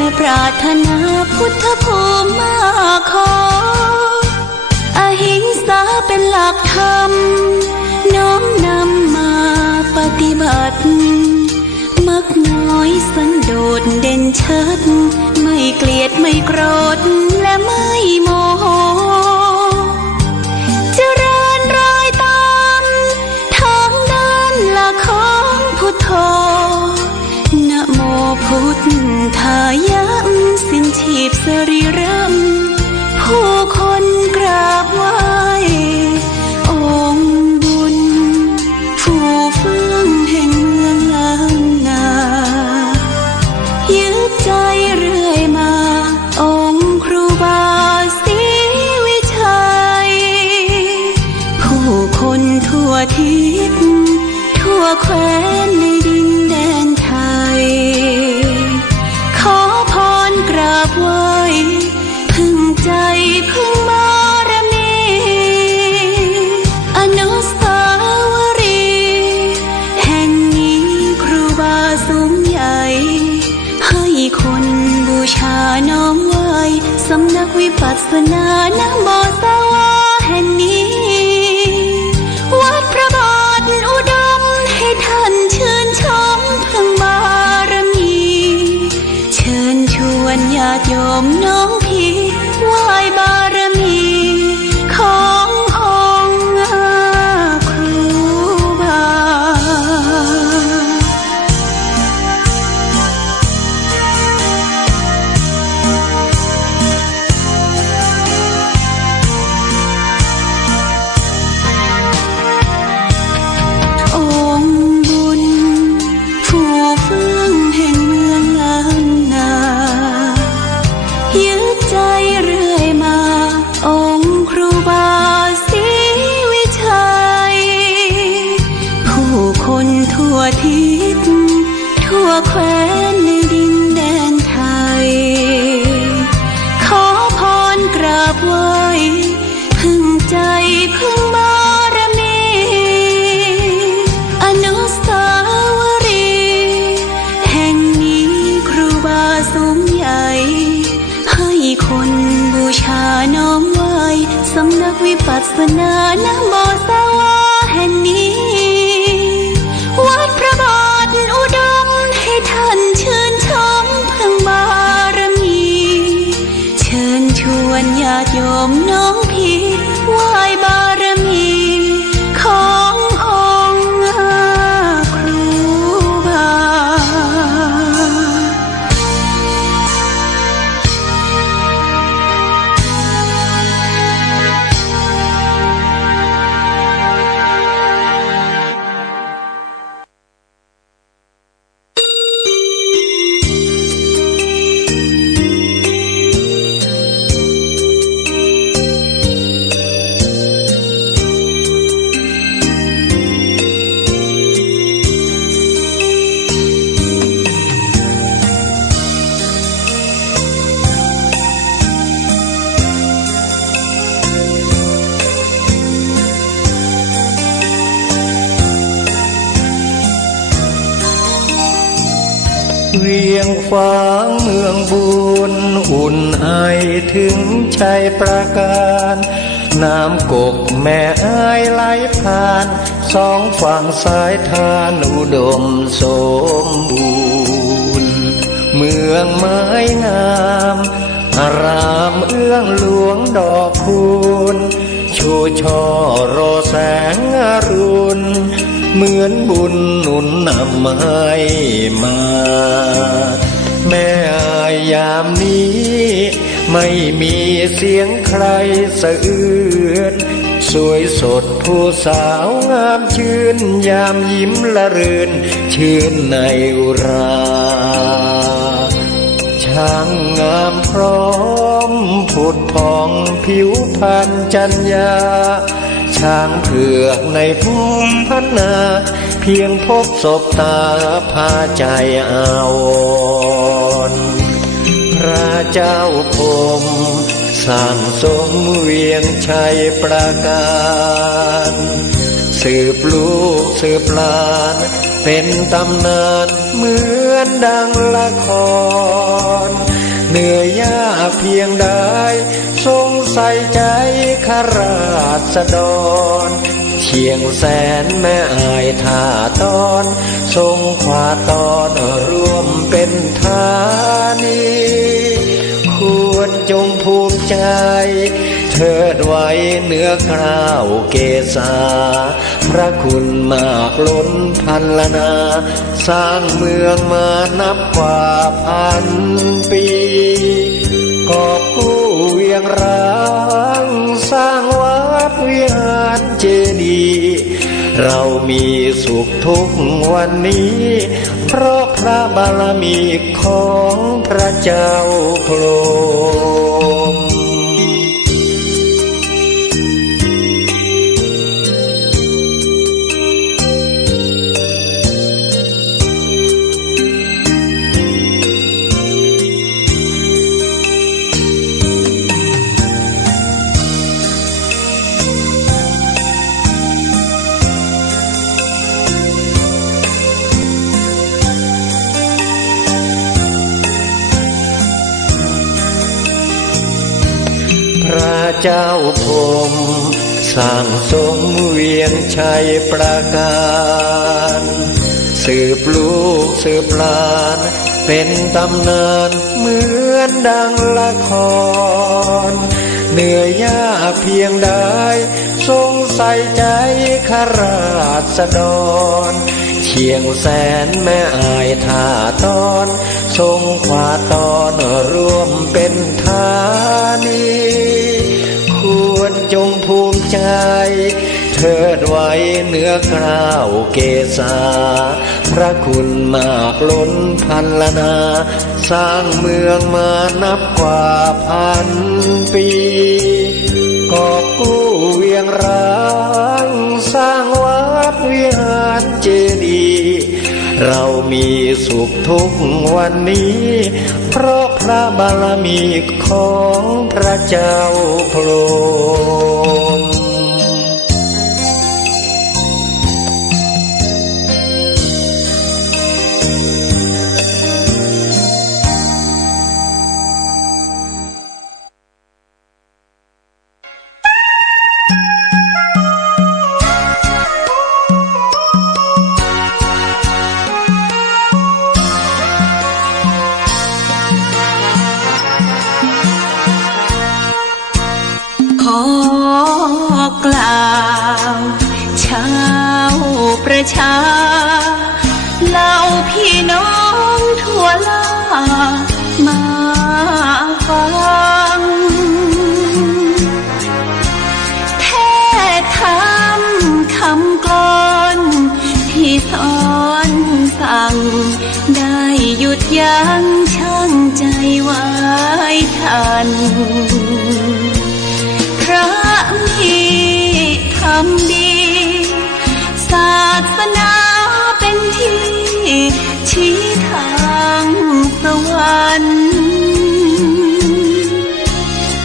และปรารถนาพุทธภูมิมาขออหิงสาเป็นหลักธรรมน้อมนำมาปฏิบัติมักน้อยสันโดษเด่นชัดไม่เกลียดไม่โกรธและไม่โมโหเจริญรอยตามทางเดินหลักของพุทโธนะโมพุทธายะสิ้นชีพสรีระผู้คนกราบไหว้องค์บุญฟูเฟื่องแห่งเมืองล้านนายึดใจเรื่อยมาองค์ครูบาศรีวิชัยผู้คนทั่วทิศทั่วแคว้นในดินแดนไทยขอพรกราบไหว้พึ่งใจพึ่งบารมีอนุสาวรีย์แห่งนี้ครูบาสูงใหญ่ให้คนบูชาน้อมไหว้สำนักวิปัสสนานะโมสวาแห่งนี้วัดพระบาทอุดมให้ท่านชื่นชมพึ่งบารมีเชิญชวนญาติโยมน้องพี่ไหว้บารมีขององค์ครูบาองค์บุญฟูเฟื่องแห่งเมืองล้านนายึดใจเรื่อยมาองค์ครูบาศรีวิชัยผู้คนทั่วทิศทั่วแคว้นในดินแดนไทยขอพรกราบไหว้พึ่งใจพึ่งบารมีอนุสาวรีย์แห่งนี้ครูบาสูงใหญ่ให้คนบูชาน้อมไหว้สำนักวิปัสสนานะโมสวาแห่งนี้วัดพระบาทอุดมให้ท่านชื่นชมพึ่งบารมีเชิญชวนญาติโยมน้องพี่ไหว้บารมีขององค์ครูบาเวียงฟ้างเมืองบุญอุ่นไอถึงชัยประการน้ำกกแม่ไอไหลผ่านสองฝั่งสายทานอุดมสมบูรณ์เมืองไม้งามอารามเอื้องหลวงดอกคูณชูช่อโรแสงอรุณเหมือนบุญหนุนนำให้มาแม่อายยามนี้ไม่มีเสียงใครสะอื้นสวยสดผู้สาวงามชื่นยามยิ้มละรื่นชื่นในอุราช่างงามพร้อมผุดผ่องผิวพรรณจัญญาช้างเผือกในภูมิพัฒนาเพียงพบศพตาพาใจอาวรณ์พระเจ้าพรหมสั่งสมเวียงชัยประการสืบลูกสืบหลานเป็นตำนานเหมือนดังละคร เหนื่อยยากเพียงใดทรงใส่ใจข้าราษฎรเชียงแสนแม่อายท่าตอนทรงขวาตอนร่วมเป็นธานีควรจงภูมิใจเทิดไว้เหนือกล้าวเกษาพระคุณมากล้นพันละนาสร้างเมืองมานับกว่าพันปีกอบกู้เวียงร้างสร้างวัดวิหารเจดีย์เรามีสุขทุกวันนี้เพราะพระบารมีของพระเจ้าพรหมพระเจ้าพรหมสร้างสมเวียงชัยประการสืบลูกสืบหลานเป็นตำนานเหมือนดังละครเหนื่อยยากเพียงใดทรงใส่ใจข้าราษฎรเชียงแสนแม่อายท่าตอนทรงขวาตอนร่วมเป็นธานีควรจงภูมิใจเทิดไว้เหนือกล้าวเกษาพระคุณมากล้นพันละนาสร้างเมืองมานับกว่าพันปีกอบกู้เวียงร้างสร้างวัดวิหารเจดีย์เรามีสุขทุกวันนี้เพราะพระบารมีของพระเจ้าพรหมกล่าวชาวประชาเหล่าพี่น้องทั่วลามาฟังเทศธรรมคำกลอนที่สอนสั่งได้หยุดยั้งชั่งใจไว้ทันพระมีทำดีศาสนาเป็นที่ชี้ทางสวรรค์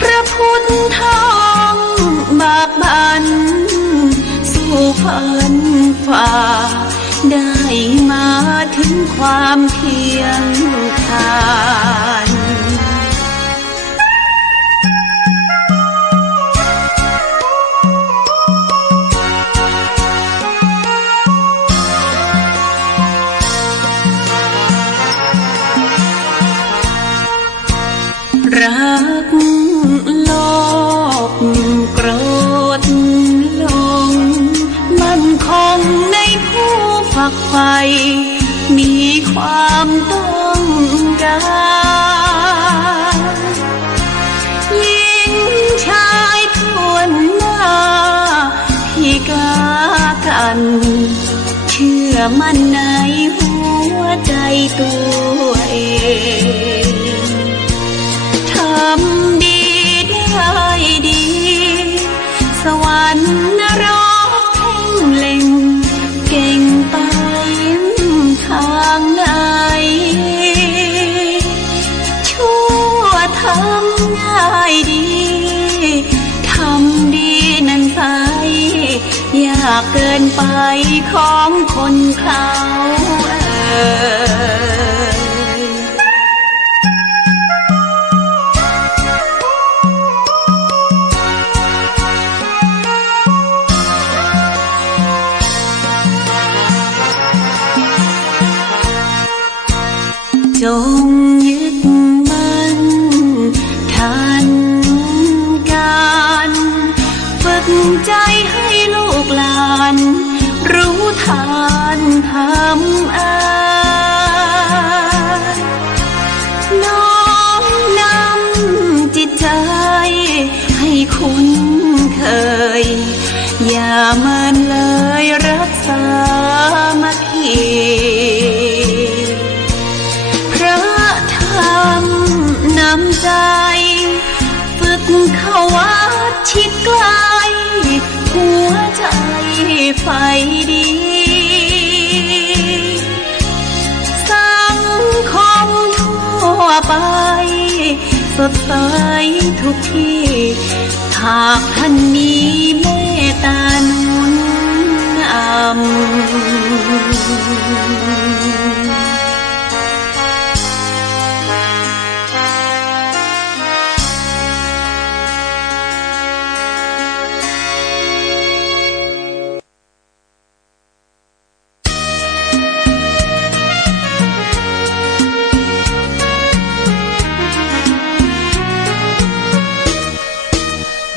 พระพุทธทองบากบั่นสู่ฝันฝ่าได้มาถึงความเพียงทานรักโลภโกรธหลงมั่นคงในผู้ฝักใฝ่มีความต้องการหญิงชายทั่วหน้าที่กล้ากันเชื่อมั่นในหัวใจตัวเองทำดีได้ดีสวรรค์นรกเพ่งเล็งเก่งไปทางไหนชั่วทำได้ดีทำดีนั้นไปยากเกินไปของคนเขา ำอายน้อมนำจิตใจให้คุ้นเคยอย่ามันเลยรักษามัคคีพระธรรมนำใจฝึกเข้าวัดชิดไกลหัวใจไฟดีสังคมทั่วไปสดใสทุกที่หากท่านมีเมตตาหนุน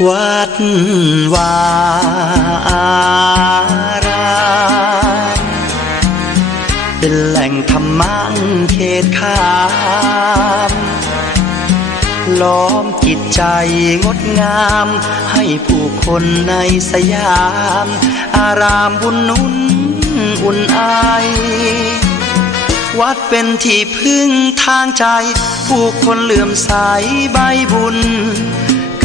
วัดวาอารามเป็นแหล่งธรรมะเขตขามล้อมจิตใจงดงามให้ผู้คนในสยามอารามบุญนุนอุ่นไอวัดเป็นที่พึ่งทางใจผู้คนเลื่อมใสใบบุญ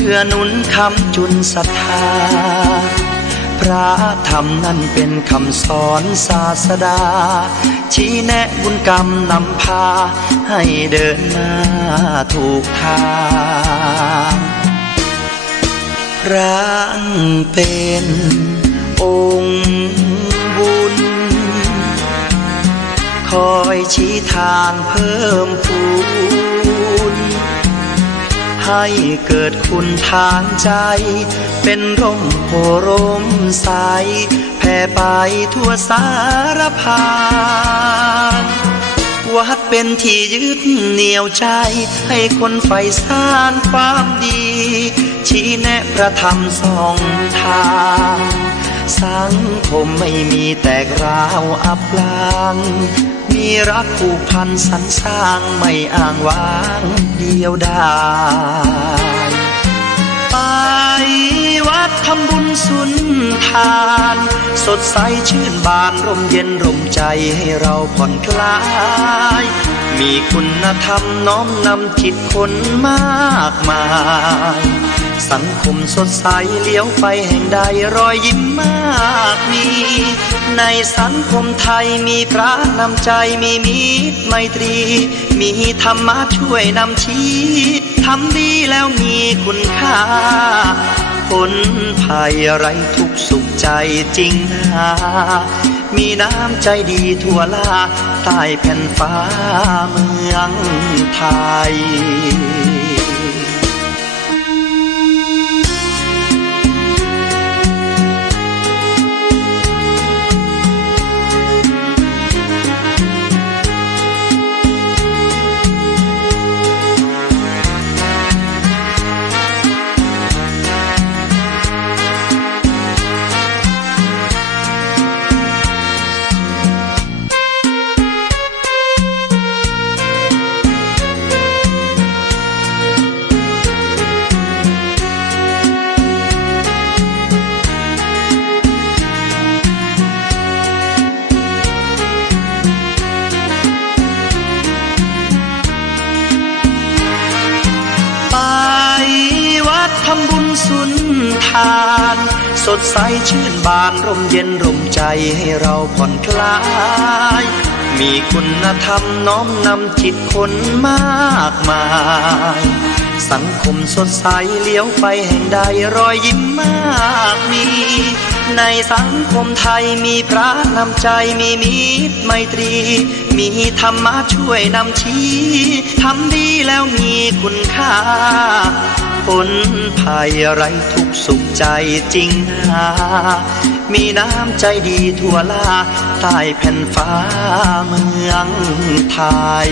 เกื้อหนุนคำจุนศรัทธาพระธรรมนั้นเป็นคำสอนศาสดาชี้แนะบุญกรรมนำพาให้เดินหน้าถูกทางพระเป็นองค์บุญคอยชี้ทางเพิ่มพูนให้เกิดคุณทางใจเป็นร่มโพร่มใสแผ่ไปทั่วสารพานวัดเป็นที่ยึดเหนี่ยวใจให้คนใฝ่สานความดีชี้แนะพระธรรมสองทางสังคมไม่มีแตกร้าวอับปางมีรักผูกพันสรรสร้างไม่อ้างว้างเดียวดายไปวัดทำบุญสุนทานสดใสชื่นบานร่มเย็นร่มใจให้เราผ่อนคลายมีคุณธรรมน้อมนำจิตคนมากมายสังคมสดใสเลี้ยวไปแห่งใดรอยยิ้มมากมีในสังคมไทยมีพระนำใจมีมิตรไมตรีมีธรรมะช่วยนำชี้ทำดีแล้วมีคุณค่าพ้นภัยไร้ทุกข์สุขใจจริงนามีน้ำใจดีทั่วลาใต้แผ่นฟ้าเมืองไทยสุนทานสดใสชื่นบานร่มเย็นร่มใจให้เราผ่อนคลายมีคุณธรรมน้อมนำจิตคนมากมายสังคมสดใสเลี้ยวไปแห่งใดรอยยิ้มมากมีในสังคมไทยมีพระนำใจมีมิตรไมตรีมีธรรมะช่วยนำชี้ทำดีแล้วมีคุณค่าพ้นภัยไร้ทุกข์สุขใจจริงนามีน้ำใจดีทั่วลาใต้แผ่นฟ้าเมืองไทย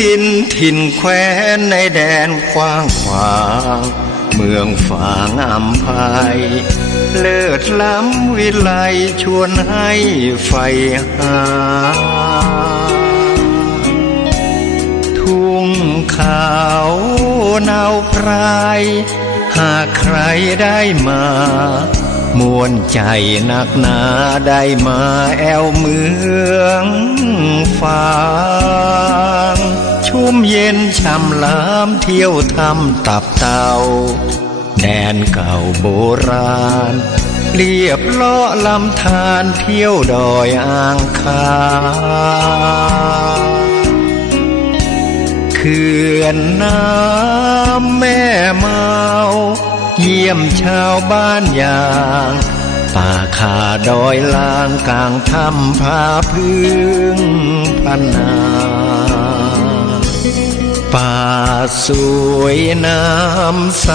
ดินถิ่นแคว้นในแดนกว้างขวางเมืองฝางอำไพเลิศล้ำวิไลชวนให้ใฝ่หาทุ่งขาว นาวไพรหากใครได้มามวนใจนักหนาได้มาแอวเมืองฝางชุ่มเย็นช่ำล้ำเที่ยวทำตับเต่าแดนเก่าโบราณเรียบเลาะลำธารเที่ยวดอยอ่างคางเขื่อนน้ำแม่เมาเยี่ยมชาวบ้านอย่างป่าขาดอยลางกลางถ้ำผาพึ่งพันนาป่าสวยน้ำใส